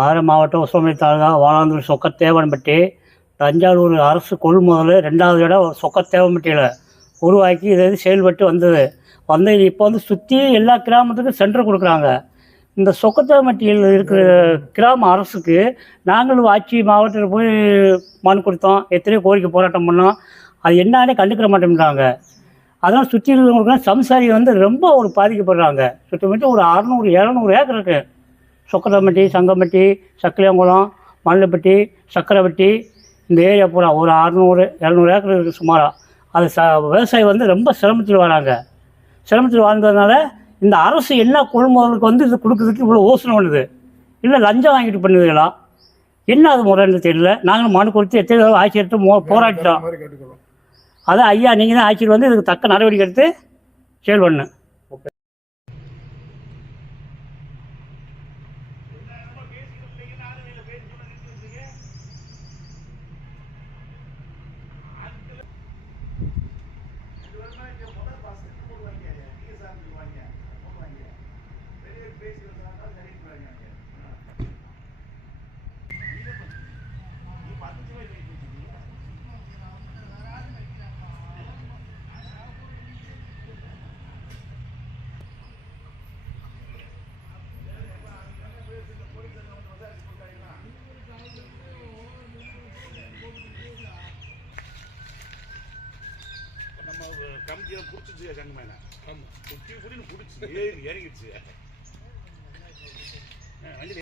மதுரை மாவட்டம் உசிலம்பட்டி தாலுகா வாலாந்தூர் சொக்கத்தேவன்பட்டி தஞ்சாவூர் அரசு கொள்முதல் 2வது இடம் சொக்கத்தேவன்பட்டியில் உருவாக்கி இது செயல்பட்டு வந்தது. இப்போ வந்து சுற்றி எல்லா கிராமத்துக்கும் சென்டர் கொடுக்குறாங்க. இந்த சொக்கத்தேவன்பட்டியில் இருக்கிற கிராம அரசுக்கு நாங்களும் ஆட்சி மாவட்டத்தில் போய் மனு கொடுத்தோம், எத்தனையோ கோரிக்கை போராட்டம் பண்ணோம். அது என்னானே கண்டுக்கிற மாட்டேங்கிறாங்க. அதனால் சுற்றி இருக்கிறவங்களுக்கு சம்சாரி வந்து ரொம்ப ஒரு பாதிக்கப்படுறாங்க. சுத்தமிட்டு ஒரு 600-700 ஏக்கர் இருக்குது. சொக்கத்தேவன்பட்டி, சங்கம்பட்டி, சக்கிலியங்குளம், மல்லப்பட்டி, சக்கரவட்டி, இந்த ஏரியா பூரா ஒரு 600-700 ஏக்கர் இருக்குது சுமாராக. அது விவசாயி வந்து ரொம்ப சிரமத்தில் வராங்க. சிரமத்தில் வாழ்ந்ததுனால இந்த அரசு என்ன கொள்முதலுக்கு வந்து இது கொடுக்குறதுக்கு இவ்வளோ யோசனை பண்ணுது, இல்லை லஞ்சம் வாங்கிட்டு பண்ணுதுங்களா, என்ன அது முறைன்னு தெரியல. நாங்களும் மனு கொடுத்து எத்தனை தடவை ஆட்சியர்கிட்ட போராடிட்டோம். அதான் ஐயா நீங்கள் தான் ஆட்சியர் வந்து இதுக்கு தக்க நடவடிக்கை எடுத்து செயல் பண்ணு. கமிட்டியை பிடிச்சிச்சு சங்கமேன குட்டி குடின்னு பிடிச்சி இறங்கிடுச்சு. அப்படியே